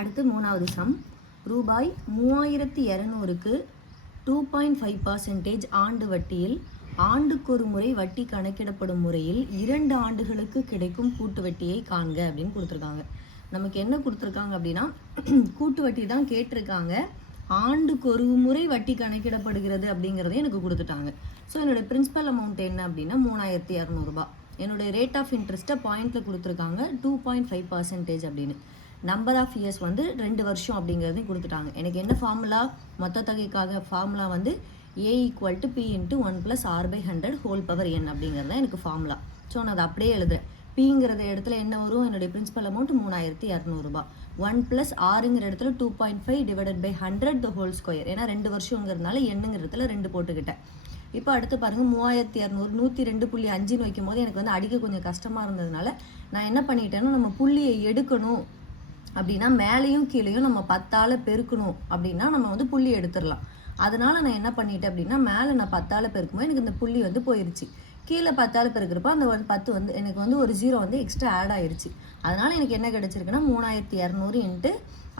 அடுத்து மூணாவது சம். ரூபாய் 3200க்கு 2.5% ஆண்டு வட்டியில் ஆண்டுக்கொரு முறை வட்டி கணக்கிடப்படும் முறையில் 2 ஆண்டுகளுக்கு கிடைக்கும் கூட்டு வட்டியை காண்க அப்படின்னு கொடுத்துருக்காங்க. நமக்கு என்ன கொடுத்துருக்காங்க அப்படின்னா கூட்டு வட்டி தான் கேட்டிருக்காங்க. ஆண்டுக்கு ஒரு முறை வட்டி கணக்கிடப்படுகிறது அப்படிங்கிறத எனக்கு கொடுத்துட்டாங்க. ஸோ என்னோடய பிரின்சிபல் அமௌண்ட் என்ன அப்படின்னா 3200 ரூபாய். என்னுடைய ரேட் ஆஃப் இன்ட்ரெஸ்ட்டை பாயிண்டில் கொடுத்துருக்காங்க 2.5% அப்படின்னு. நம்பர் ஆஃப் இயர்ஸ் வந்து 2 வருஷம் அப்படிங்கிறதையும் கொடுத்துட்டாங்க. எனக்கு என்ன ஃபார்முலா, மொத்த தொகைக்காக ஃபார்முலா வந்து A = P × 1 + R/100 whole power n அப்படிங்கிறது தான் எனக்கு ஃபார்முலா. ஸோ நான் அதை அப்படியே எழுதுறேன். பிங்கிறத இடத்துல என்ன வரும், என்னுடைய பிரின்சிபல் அமௌண்ட் 3200 ரூபாய். 1 + Rங்கிற இடத்துல 2.5 / 100 ஹோல் ஸ்கொயர். ஏன்னா 2 வருஷங்கிறதுனால என்னங்கிற இடத்துல 2 போட்டுக்கிட்டேன். இப்போ அடுத்து பாருங்கள் 3200 102.5ன்னு வைக்கும் போது எனக்கு வந்து அடிக்க கொஞ்சம் கஷ்டமாக இருந்ததுனால நான் என்ன பண்ணிட்டேன்னா, நம்ம புள்ளியை எடுக்கணும் அப்படின்னா மேலேயும் கீழேயும் நம்ம 10ஆல் பெருக்கணும் அப்படின்னா நம்ம வந்து புள்ளி எடுத்துடலாம். அதனால நான் என்ன பண்ணிட்டேன் அப்படின்னா, மேலே நான் 10ஆல் பெருக்கும்போது எனக்கு இந்த புள்ளி வந்து போயிடுச்சு. கீழே 10ஆல் பெருக்கிறப்ப அந்த 10 வந்து எனக்கு வந்து ஒரு 0 வந்து எக்ஸ்ட்ரா ஆட் ஆயிடுச்சு. அதனால் எனக்கு என்ன கிடச்சிருக்குன்னா 3200 ×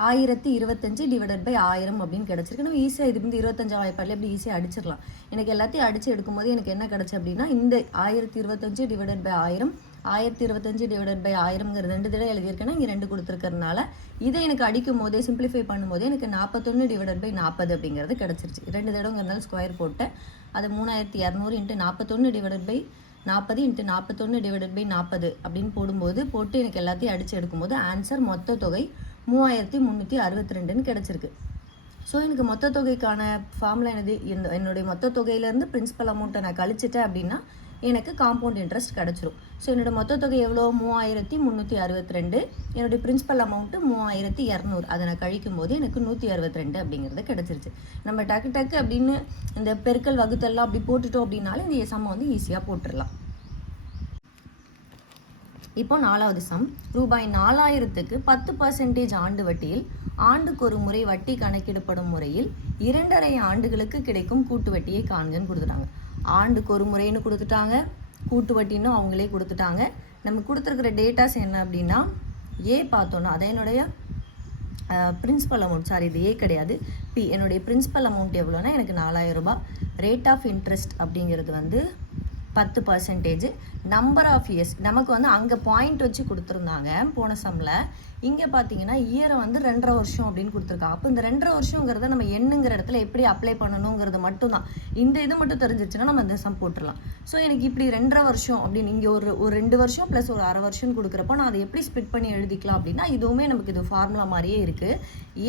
1025 / 1000 அப்படின்னு கிடச்சிருக்கு. நம்ம ஈஸியாக இது வந்து 25 வாய்ப்பாடில் எப்படி ஈஸியாக அடிச்சிடலாம். எனக்கு எல்லாத்தையும் அடித்து எடுக்கும்போது எனக்கு என்ன கிடச்சி அப்படின்னா, இந்த 1025 / 1000 1025 / 1000ங்கிற 2 தடவை எழுதியிருக்கேன்னா இங்கே 2 கொடுத்துருக்கறனால இதை எனக்கு அடிக்கும் போதே சிம்பிளிஃபை பண்ணும்போதே எனக்கு 41 / 40 அப்படிங்கிறது கிடச்சிருச்சு. 2 தடவைங்கிறதுனால ஸ்கொயர் போட்டேன். அது 3200 × 41 / 40 × 41 / 40 அப்படின்னு போட்டு எனக்கு எல்லாத்தையும் அடித்து எடுக்கும்போது ஆன்சர் மொத்த தொகை 3362ன்னு கிடச்சிருக்கு. ஸோ எனக்கு மொத்த தொகைக்கான ஃபார்முலா என்னுடைய மொத்த தொகையிலேருந்து பிரின்சிபல் அமௌண்ட்டை நான் கழிச்சிட்டேன் அப்படின்னா எனக்கு காம்பவுண்ட் இன்ட்ரெஸ்ட் கிடச்சிரும். ஸோ என்னோடய மொத்த தொகை எவ்வளோ, 3362. என்னுடைய பிரின்சிபல் அமௌண்ட்டு 3200. அதை நான் கழிக்கும் போது எனக்கு 162 அப்படிங்கிறது கிடச்சிருச்சு. நம்ம டக்கு அப்படின்னு இந்த பெருக்கல் வகுத்தெல்லாம் அப்படி போட்டுட்டோம் அப்படின்னாலும் இந்த சம்மை வந்து ஈஸியாக போட்டுடலாம். இப்போ 4வது சம். ரூபாய் 4000க்கு 10% ஆண்டு வட்டியில் ஆண்டுக்கு ஒரு முறை வட்டி கணக்கிடப்படும் முறையில் 2.5 ஆண்டுகளுக்கு கிடைக்கும் கூட்டு வட்டியை காண்கன்னு கொடுத்துட்டாங்க. ஆண்டுக்கு ஒரு முறைன்னு கொடுத்துட்டாங்க, கூட்டு வட்டின்னு அவங்களே கொடுத்துட்டாங்க. நம்ம கொடுத்துருக்கிற டேட்டாஸ் என்ன அப்படின்னா, ஏ பார்த்தோன்னா அதை என்னுடைய பிரின்சிபல் அமௌண்ட், சாரி இது ஏ கிடையாது, பி. என்னுடைய பிரின்சிபல் அமௌண்ட் எவ்வளோனா எனக்கு 4000 ரூபாய். ரேட் ஆஃப் இன்ட்ரெஸ்ட் அப்படிங்கிறது வந்து 10%. நம்பர் ஆஃப் இயர்ஸ் நமக்கு வந்து அங்கே பாயிண்ட் வச்சு கொடுத்துருந்தாங்க போன சம்மில். இங்கே பார்த்தீங்கன்னா இயரை வந்து 2.5 வருஷம் அப்படின்னு கொடுத்துருக்காங்க. அப்போ இந்த 2.5 வருஷங்கிறத நம்ம என்னங்கிற இடத்துல எப்படி அப்ளை பண்ணணுங்கிறது மட்டும்தான். இந்த இது மட்டும் தெரிஞ்சிருச்சுன்னா நம்ம இந்த சம் போட்டுடலாம். ஸோ எனக்கு இப்படி 2.5 வருஷம் அப்படின்னு இங்கே ஒரு 2 வருஷம் ப்ளஸ் ஒரு அரை வருஷம்னு கொடுக்குறப்போ நான் அதை எப்படி ஸ்ப்ளிட் பண்ணி எழுதிக்கலாம் அப்படின்னா, இதுவுமே நமக்கு இது ஃபார்முலா மாதிரியே இருக்குது.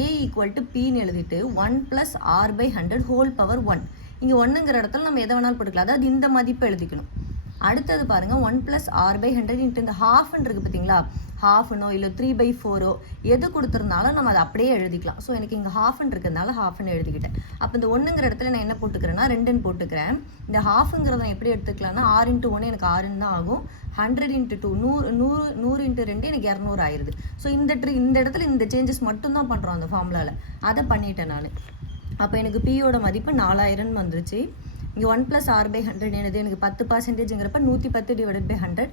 A = Pன்னு எழுதிட்டு 1 + R/100 ஹோல் பவர் 1. இங்கே 1ங்கிற இடத்துல நம்ம எதை வேணாலும் போட்டுக்கலாம். அதாவது இந்த மதிப்பை எழுதிக்கணும். அடுத்தது பாருங்கள் 1 + R/100 இந்த ஹாஃப்ன்னு இருக்குது பார்த்தீங்களா, ஹாஃப்னோ இல்லை 3/4 எது கொடுத்துருந்தாலும் நம்ம அதை அப்படியே எழுதிக்கலாம். ஸோ எனக்கு இங்கே ஹாஃப்ன்னு இருக்கிறதுனால ஹாஃப்னு எழுதிக்கிட்டேன். அப்போ இந்த 1ங்கிற இடத்துல நான் என்ன போட்டுக்கிறேன்னா 2ன்னு போட்டுக்கிறேன். இந்த ஹாஃப்ங்கிறத நான் எப்படி எடுத்துக்கலாம்னா R × 1 எனக்கு 6ன்னு தான் ஆகும். 100 × 2 100 × 2 எனக்கு 200 ஆயிடுது. ஸோ இந்த இடத்துல இந்த சேஞ்சஸ் மட்டும்தான் பண்ணுறோம் அந்த ஃபார்முலாவில். அதை பண்ணிட்டேன் நான். அப்போ எனக்கு பியோட மதிப்பு 4000ன்னு வந்துருச்சு. இங்கே 1 + R/100 என்னது எனக்கு 10%ங்கிறப்ப 110 / 100.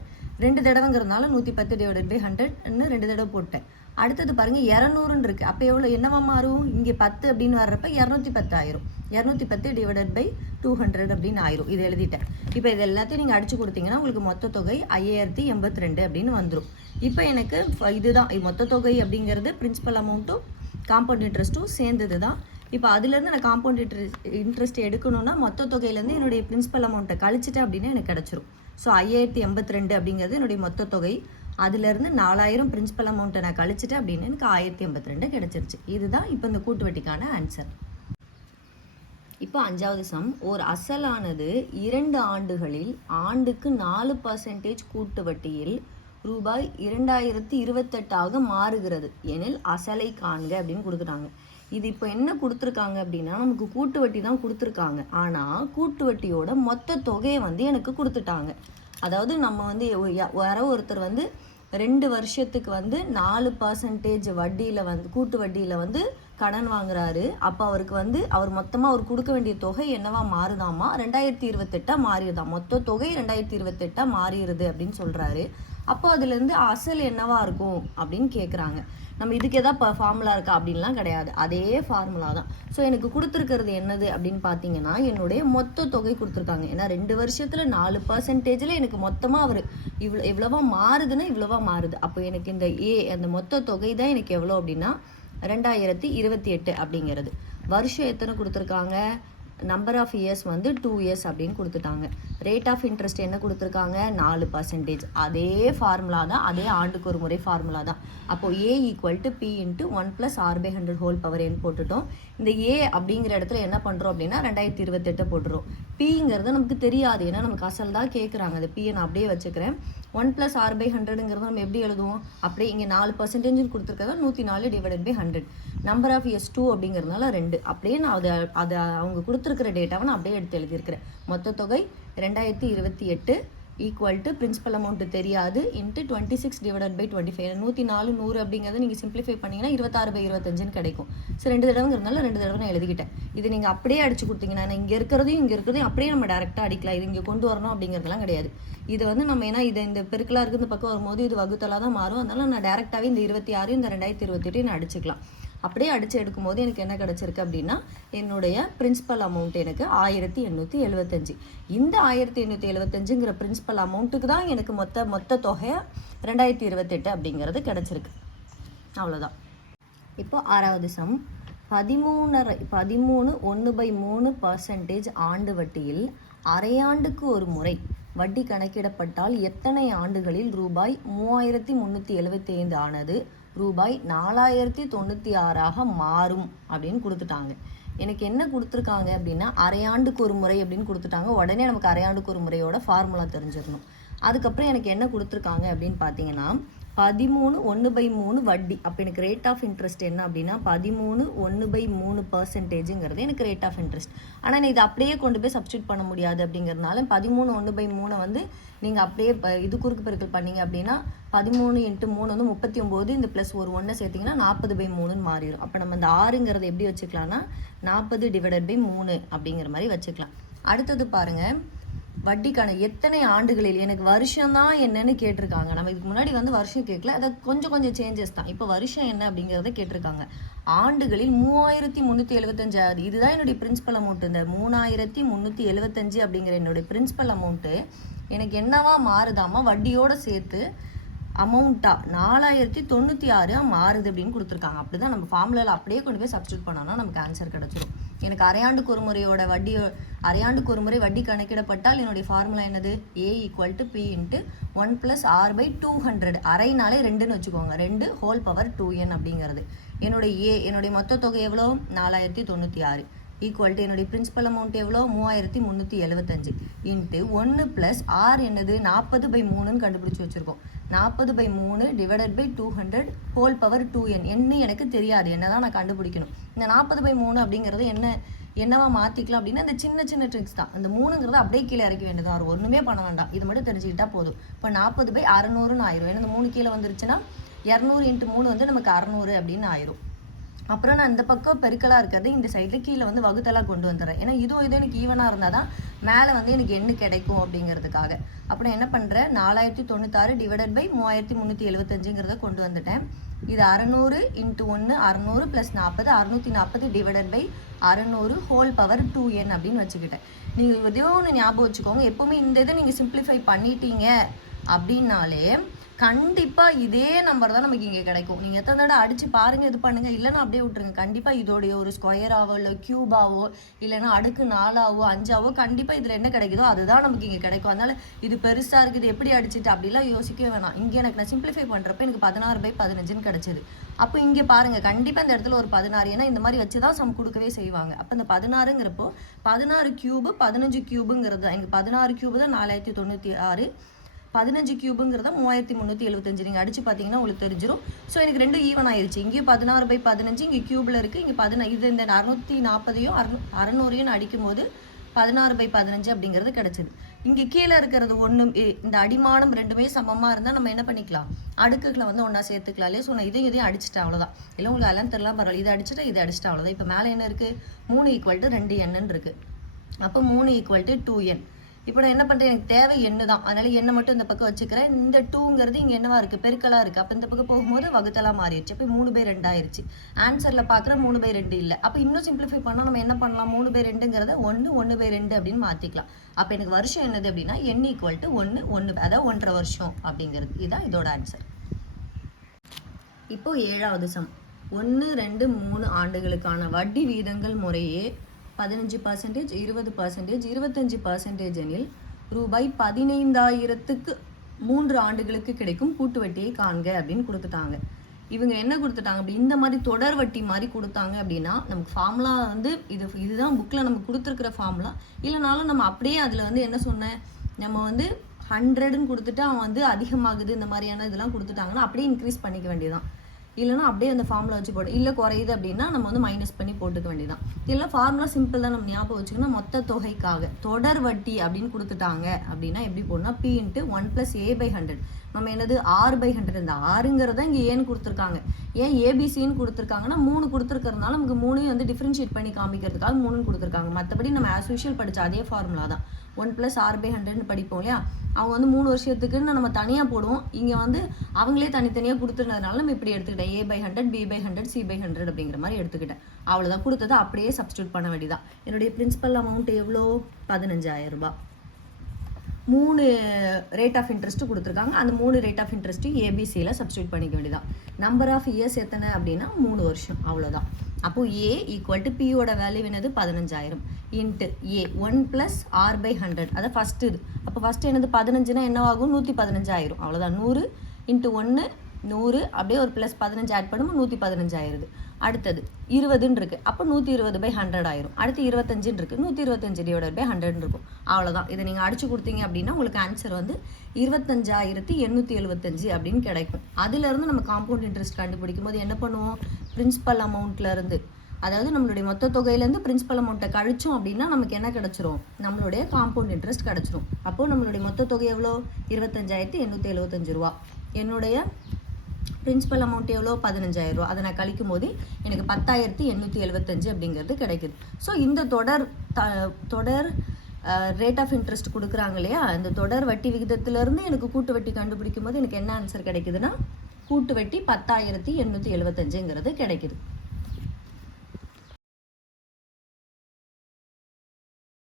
2 தடவைங்கிறதுனால 110 / 100ன்னு 2 தடவை போட்டேன். அடுத்தது பாருங்கள் 200ன்னு இருக்குது. அப்போ எவ்வளோ என்னவா மாறும், இங்கே 10 அப்படின்னு வர்றப்ப 210 ஆயிரும். 210 / 200 அப்படின்னு ஆயிரும். இதை எழுதிட்டேன். இப்போ இது எல்லாத்தையும் நீங்கள் அடிச்சு கொடுத்தீங்கன்னா உங்களுக்கு மொத்த தொகை 5082 அப்படின்னு வந்துடும். இப்போ எனக்கு இதுதான் மொத்த தொகை அப்படிங்கிறது பிரின்சிபல் அமௌண்ட்டும் காம்பவுண்ட் இன்ட்ரெஸ்ட்டும் சேர்ந்தது தான். இப்போ அதுலேருந்து நான் காம்பவுண்ட் இன்ட்ரெஸ்ட் எடுக்கணும்னா மொத்த தொகையிலேருந்து என்னுடைய பிரின்சிபல் அமௌண்ட்டை கழிச்சிட்டேன் அப்படின்னா எனக்கு கிடச்சிரும். ஸோ 5082 அப்படிங்கிறது என்னுடைய மொத்த தொகை. அதுலேருந்து 4000 பிரின்சிபல் அமௌண்ட்டை நான் கழிச்சிட்டேன் அப்படின்னு எனக்கு 1082 கிடச்சிருச்சு. இதுதான் இப்போ இந்த கூட்டு வட்டிக்கான ஆன்சர். இப்போ 5வது சம். ஒரு அசலானது 2 ஆண்டுகளில் ஆண்டுக்கு 4% கூட்டு வட்டியில் ரூபாய் 2028 மாறுகிறது எனில் அசலை காண்க அப்படின்னு கொடுக்குறாங்க. இது இப்போ என்ன கொடுத்துருக்காங்க அப்படின்னா, நமக்கு கூட்டு வட்டி தான் கொடுத்துருக்காங்க. ஆனால் கூட்டு வட்டியோட மொத்த தொகையை வந்து எனக்கு கொடுத்துட்டாங்க. அதாவது நம்ம வந்து ஒருத்தர் வந்து 2 வருஷத்துக்கு வந்து 4% வட்டியில் வந்து கூட்டு வட்டியில் வந்து கடன் வாங்குறாரு. அப்போ அவருக்கு வந்து அவர் மொத்தமாக அவர் கொடுக்க வேண்டிய தொகை என்னவா மாறுதாமா, 2028 மாறிடுதான். மொத்த தொகை 2028 மாறிடுது அப்படின்னு சொல்கிறாரு. அப்போ அதுலேருந்து அசல் என்னவா இருக்கும் அப்படின்னு கேட்குறாங்க. நம்ம இதுக்கு எதாவது ஃபார்முலா இருக்கா அப்படின்லாம் கிடையாது, அதே ஃபார்முலா தான். ஸோ எனக்கு கொடுத்துருக்கிறது என்னது அப்படின்னு பார்த்தீங்கன்னா என்னுடைய மொத்த தொகை கொடுத்துருக்காங்க. ஏன்னா 2 வருஷத்தில் 4% எனக்கு மொத்தமாக அவர் இவ்வளவா மாறுதுன்னா இவ்வளவா மாறுது. அப்போ எனக்கு இந்த அந்த மொத்த தொகை தான் எனக்கு எவ்வளோ அப்படின்னா 2028 அப்படிங்கிறது. வருஷம் எத்தனை கொடுத்துருக்காங்க, நம்பர் ஆஃப் இயர்ஸ் வந்து 2 இயர்ஸ் அப்படின்னு கொடுத்துட்டாங்க. ரேட் ஆஃப் இன்ட்ரெஸ்ட் என்ன கொடுத்துருக்காங்க, 4%. அதே ஃபார்முலா தான், அதே ஆண்டுக்கு ஒரு முறை ஃபார்முலா தான். அப்போது A = P × 1 + R/100 whole power n போட்டுட்டோம். இந்த A அப்படிங்கிற இடத்துல என்ன பண்ணுறோம் அப்படின்னா 2028 போட்டுரும். Pங்கிறது நமக்கு தெரியாது, ஏன்னா நமக்கு அசல் தான் கேட்குறாங்க. அந்த P நான் அப்படியே வச்சுக்கிறேன். 1 + R/100ங்கிறது நம்ம எப்படி எழுதுவோம், அப்படியே இங்கே 4% கொடுத்துருக்காங்க, 104 / 100. நம்பர் ஆஃப் இயர்ஸ் 2 அப்படிங்கிறதுனால 2. அப்படியே நான் அதை அவங்க கொடுத்துருக்கிற டேட்டாவை நான் அப்படியே எடுத்து எழுதியிருக்கிறேன். மொத்த தொகை 2028 = பிரின்சிபல் அமௌண்ட் தெரியாது இன்ட்டு 26 / 25. 104 100 அப்படிங்கிறத நீங்கள் சிம்பிளிஃபை பண்ணிங்கன்னா 26/25 கிடைக்கும். ஸோ 2 தடவைங்கிறதுனால 2 தடவை நான் எழுதிக்கிட்டேன். இது நீங்கள் அப்படியே அடிச்சு கொடுத்தீங்கன்னா இங்கே இருக்கிறதையும் அப்படியே நம்ம டேரெக்டாக அடிக்கலாம். இது இங்கே கொண்டு வரணும் அப்படிங்கிறதுலாம் கிடையாது. இது வந்து நம்ம ஏன்னா இதை இந்த பெருக்கலாக இருக்குது இந்த பக்கம் வரும்போது இது வகுத்தலாக தான் மாறும். அதனால நான் டேரெக்டாகவே இந்த 26 இந்த 2028 நான் அடிச்சுக்கலாம். அப்படியே அடித்து எடுக்கும்போது எனக்கு என்ன கிடச்சிருக்கு அப்படின்னா என்னுடைய பிரின்சிபல் அமௌண்ட் எனக்கு 1875. இந்த 1875ங்கிற பிரின்சிபல் அமௌண்ட்டுக்கு தான் எனக்கு மொத்த தொகை 2028 அப்படிங்கிறது கிடச்சிருக்கு. அவ்வளோதான். இப்போ 6வது சம். 13 1/3% ஆண்டு வட்டியில் அரையாண்டுக்கு ஒரு முறை வட்டி கணக்கிடப்பட்டால் எத்தனை ஆண்டுகளில் ரூபாய் 3375 ஆனது ரூபாய் 4096 மாறும் அப்படின்னு கொடுத்துட்டாங்க. எனக்கு என்ன கொடுத்துருக்காங்க அப்படின்னா அரையாண்டுக்கு ஒரு முறை அப்படின்னு கொடுத்துட்டாங்க. உடனே நமக்கு அரையாண்டுக்கு ஒரு முறையோட ஃபார்முலா தெரிஞ்சிடணும். அதுக்கப்புறம் எனக்கு என்ன கொடுத்துருக்காங்க அப்படின்னு பார்த்தீங்கன்னா 13 1/3 வட்டி. அப்போ எனக்கு ரேட் ஆஃப் இன்ட்ரெஸ்ட் என்ன அப்படின்னா 13 1/3%ங்கிறது எனக்கு ரேட் ஆஃப் இன்ட்ரெஸ்ட். ஆனால் நான் இதை அப்படியே கொண்டு போய் சப்ஸ்டியூட் பண்ண முடியாது அப்படிங்கிறதுனால 13 1/3 வந்து நீங்கள் அப்படியே இது குறுக்கு பெருக்கல் பண்ணீங்க அப்படின்னா 13 × 3 வந்து 39. இந்த ப்ளஸ் ஒரு 1 சேர்த்திங்கன்னா 40/3ன்னு மாறிடும். அப்போ நம்ம இந்த 6ங்கிறத எப்படி வச்சுக்கலாம்னா 40 / 3 அப்படிங்கிற மாதிரி வச்சுக்கலாம். அடுத்தது பாருங்கள், வட்டிக்கான எத்தனை ஆண்டுகளில், எனக்கு வருஷம் தான் என்னன்னு கேட்டிருக்காங்க. நம்ம இதுக்கு முன்னாடி வந்து வருஷம் கேட்கல, அதை கொஞ்சம் சேஞ்சஸ் தான். இப்போ வருஷம் என்ன அப்படிங்கிறத கேட்டிருக்காங்க. ஆண்டுகளில் 3375. இதுதான் என்னுடைய பிரின்சிபல் அமௌண்ட். இந்த 3375 அப்படிங்கிற என்னுடைய பிரின்சிபல் அமௌண்ட்டு எனக்கு என்னவா மாறுதாமா வட்டியோடு சேர்த்து அமௌண்ட்டா 4096 மாறுது அப்படின்னு கொடுத்துருக்காங்க. அப்படி தான் நம்ம ஃபார்முலாவில் அப்படியே கொண்டு போய் சப்ஸ்டியூட் பண்ணோம்னா நமக்கு ஆன்சர் கிடச்சிரும். எனக்கு அரையாண்டுக்கு ஒரு முறை வட்டி கணக்கிடப்பட்டால் என்னுடைய ஃபார்முலா என்னது, A = P × 1 + R/200. அரைனாலே 2ன்னு வச்சுக்கோங்க, 2 ஹோல் பவர் 2n அப்படிங்கிறது. என்னுடைய மொத்த தொகை எவ்வளோ 4096 ஈக்குவல் என்னுடைய பிரின்சிபல் அமௌண்ட் எவ்வளோ 3375 இன்ட்டு 1 + R என்னது 40/3ன்னு கண்டுபிடிச்சி வச்சுருக்கோம். 40/3 / 200 ஹோல் பவர் 2n. என்ன எனக்கு தெரியாது, என்ன தான் நான் கண்டுபிடிக்கணும். இந்த 40/3 அப்படிங்கிறது என்னவா மாற்றிக்கலாம் அப்படின்னா இந்த சின்ன ட்ரிக்ஸ் தான். இந்த 3ங்கிறத அப்படியே கீழே இறக்க வேண்டியதான், ஒரு ஒன்றுமே பண்ண வேண்டாம், இது மட்டும் தெரிஞ்சுக்கிட்டா போதும். இப்போ 40/600ன்னு ஆயிரும். ஏன்னா இந்த 3 கீழே வந்துருச்சுன்னா 200 × 3 வந்து நமக்கு 600 அப்படின்னு ஆயிரும். அப்புறம் நான் இந்த பக்கம் பெருக்கலாக இருக்கிறது இந்த சைடில் கீழே வந்து வகுத்தலாக கொண்டு வந்துடுறேன். ஏன்னா இதுவும் எனக்கு ஈவனாக இருந்தால் தான் மேலே வந்து எனக்கு என்ன கிடைக்கும் அப்படிங்கிறதுக்காக. அப்புறம் என்ன பண்ணுறேன், 4096 / 3375ங்கிறத கொண்டு வந்துட்டேன். இது 600 × 1 600 + 40 640 / 600 ஹோல் பவர் 2n அப்படின்னு வச்சுக்கிட்டேன். நீங்கள் இதே ஒன்று ஞாபகம் வச்சுக்கோங்க, எப்போவுமே இந்த இதை நீங்கள் சிம்பிளிஃபை பண்ணிட்டீங்க அப்படின்னாலே கண்டிப்பாக இதே நம்பர் தான் நமக்கு இங்கே கிடைக்கும். நீங்கள் எத்தனை தடவை அடித்து பாருங்கள், இது பண்ணுங்கள், இல்லைன்னா அப்படியே விட்டுருங்க. கண்டிப்பாக இதோடைய ஒரு ஸ்கொயராவோ இல்லை க்யூபாவோ இல்லைன்னா அடுக்கு 4ஆவோ 5ஆவோ கண்டிப்பாக இதில் என்ன கிடைக்குதோ அதுதான் நமக்கு இங்கே கிடைக்கும். அதனால் இது பெருசாக இருக்குது எப்படி அடிச்சுட்டு அப்படிலாம் யோசிக்கவே வேணாம். இங்கே எனக்கு நான் சிம்பிளிஃபை பண்ணுறப்ப எனக்கு 16/15ன்னு கிடச்சிது. அப்போ இங்கே பாருங்கள், கண்டிப்பாக இந்த இடத்துல ஒரு 16, ஏன்னா இந்த மாதிரி வச்சு தான் சம் கொடுக்கவே செய்வாங்க. அப்போ இந்த 16ங்கிறப்போ 16 க்யூபு 15 க்யூபுங்கிறது தான். இங்கே 16 க்யூபு தான் 4096, 15 க்யூபுங்கிறத 3375. நீங்கள் அடித்து பார்த்தீங்கன்னா உங்களுக்கு தெரிஞ்சிடும். ஸோ எனக்கு 2 ஈவன் ஆயிடுச்சு. இங்கேயும் 16/15 இங்கே க்யூபில் இருக்குது. இங்கே இது இந்த 640யும் 600யும் அடிக்கும்போது 16/15 அப்படிங்கிறது கிடச்சிது. இங்கே கீழே இருக்கிறது 1 இந்த அடிமானம் 2மே சமமாக இருந்தால் நம்ம என்ன பண்ணிக்கலாம், அடுக்குகளை வந்து ஒன்றா சேர்த்துக்கலாம் இல்லையா. ஸோ நான் இதையும் அடிச்சுட்டேன், அவ்வளோதான். இல்லை உங்களுக்கு அதெல்லாம் தெரியலாம் பரவாயில்ல, இதை அடிச்சுட்டேன் அவ்வளோதான். இப்போ மேலே என்ன இருக்குது, 3 = 2n இருக்குது. அப்போ 3 = 2n. இப்போ நான் என்ன பண்ணுறேன், எனக்கு தேவை எண்ணு தான், அதனால எண்ணை மட்டும் இந்த பக்கம் வச்சுக்கிறேன். இந்த 2ங்கிறது இங்கே என்னவா இருக்குது, பெருக்கலாக இருக்குது. அப்போ இந்த பக்கம் போகும்போது வகுத்தலாக மாறிடுச்சு. அப்போ 3/2 ஆயிடுச்சு. ஆன்சரில் பார்க்குற 3/2 இல்லை. அப்போ இன்னும் சிம்பிளிஃபை பண்ணால் நம்ம என்ன பண்ணலாம், 3/2ங்கிறத 1 1/2 அப்படின்னு மாற்றிக்கலாம். அப்போ எனக்கு வருஷம் என்னது அப்படின்னா n = 1 1, அதாவது 1.5 வருஷம் அப்படிங்கிறது. இதுதான் இதோட ஆன்சர். இப்போ 7வது சம். 1 2 3 ஆண்டுகளுக்கான வட்டி வீதங்கள் முறையே 15%, 20%, 25% எனில் ரூபாய் 15,000க்கு 3 ஆண்டுகளுக்கு கிடைக்கும் கூட்டு வட்டியை காண்க அப்படின்னு கொடுத்துட்டாங்க. இவங்க என்ன கொடுத்துட்டாங்க அப்படி, இந்த மாதிரி தொடர் வட்டி மாதிரி கொடுத்தாங்க அப்படின்னா நமக்கு ஃபார்முலா வந்து இதுதான் புக்கில் நமக்கு கொடுத்துருக்குற ஃபார்முலா. இல்லைனாலும் நம்ம அப்படியே அதில் வந்து என்ன சொன்னேன், நம்ம வந்து 100ன்னு கொடுத்துட்டு அவன் வந்து அதிகமாகுது இந்த மாதிரியான இதெல்லாம் கொடுத்துட்டாங்கன்னா அப்படியே இன்க்ரீஸ் பண்ணிக்க வேண்டியதான். இல்லைனா அப்படியே அந்த ஃபார்முலா வச்சு போடு, இல்லை குறையுது அப்படின்னா நம்ம வந்து மைனஸ் பண்ணி போட்டுக்க வேண்டியதான். இல்லை ஃபார்முலா சிம்பிள் தான், நம்ம ஞாபகம் வச்சுக்கணும். மொத்த தொகைக்காக தொடர் வட்டி அப்படின்னு கொடுத்துட்டாங்க அப்படின்னா எப்படி போடணும்னா P × 1 + A/100. நம்ம என்னது R/100, இந்த ஆறுங்கிறத இங்கே ஏன்னு கொடுத்துருக்காங்க. ஏன் ஏபிசின்னு கொடுத்துருக்காங்கன்னா 3 கொடுத்துருக்கறதுனால நமக்கு 3ஐயும் வந்து டிஃப்ரென்ஷியேட் பண்ணி காமிக்கிறதுக்காக 3ன்னு கொடுத்துருக்காங்க. மற்றபடி நம்ம ஆஸ் யூஷுவல் படித்த அதே ஃபார்முலா தான். 1 + R/100ன்னு படிப்போம் இல்லையா, அவங்க வந்து 3 வருஷத்துக்குன்னு நம்ம தனியாக போடுவோம். இங்கே வந்து அவங்களே தனித்தனியாக கொடுத்துருந்ததுனால நம்ம இப்படி எடுத்துக்கிட்டேன். A/100, B/100, C/100 அப்படிங்கிற மாதிரி எடுத்துக்கிட்டேன். அவ்வளோதான், கொடுத்தது அப்படியே சப்ஸ்டியூட் பண்ண வேண்டியதான். என்னுடைய பிரின்சிபல் அமௌண்ட் எவ்வளோ, 15,000 ரூபாய். 3 ரேட் ஆஃப் இன்ட்ரெஸ்ட்டு கொடுத்துருக்காங்க. அந்த 3 ரேட் ஆஃப் இன்ட்ரெஸ்ட்டும் ஏபிசியில் சப்ஸ்டியூட் பண்ணிக்க வேண்டியதான். நம்பர் ஆஃப் இயர்ஸ் எத்தனை அப்படின்னா 3 வருஷம், அவ்வளோதான். அப்போது A = Pயோட வேல்யூ என்னது 15,000 இன்ட்டு A 1 + R/100, அதான் ஃபஸ்ட்டு இது. அப்போ ஃபஸ்ட்டு என்னது 15னா என்னவாகும், 115 ஆயிரும். அவ்வளோதான். 100 × 1 100, அப்படியே ஒரு +15 ஆட் பண்ணும்போது 115 ஆயிடுது. அடுத்தது 20ன்னு இருக்குது, அப்போ 120/100 ஆயிரும். அடுத்து 25ன்னு இருக்குது, 125/100 இருக்கும். அவ்வளோதான். இதை நீங்கள் அடிச்சு கொடுத்தீங்க அப்படின்னா உங்களுக்கு ஆன்சர் வந்து 25,875 அப்படின்னு கிடைக்கும். அதுலேருந்து நம்ம காம்பவுண்ட் இன்ட்ரெஸ்ட் கண்டுபிடிக்கும் போது என்ன பண்ணுவோம், பிரின்சிபல் அமௌண்ட்லேருந்து, அதாவது நம்மளுடைய மொத்த தொகையிலேருந்து பிரின்சிபல் அமௌண்ட்டை கழிச்சோம் அப்படின்னா நமக்கு என்ன கிடச்சிரும், நம்மளுடைய காம்பவுண்ட் இன்ட்ரெஸ்ட் கிடச்சிரும். அப்போது நம்மளுடைய மொத்த தொகை எவ்வளோ, 25,875 ரூபா. என்னுடைய பிரின்சிபல் அமௌண்ட் எவ்வளோ, 15,000 ரூபா. அதை நான் கழிக்கும் போது எனக்கு 10,875 அப்படிங்கிறது கிடைக்குது. ஸோ இந்த தொடர் ரேட் ஆஃப் இன்ட்ரெஸ்ட் கொடுக்குறாங்க இல்லையா, இந்த தொடர் வட்டி விகிதத்திலேருந்து எனக்கு கூட்டு வட்டி கண்டுபிடிக்கும் போது எனக்கு என்ன ஆன்சர் கிடைக்குதுன்னா, கூட்டு வட்டி 10,875ங்கிறது கிடைக்குது.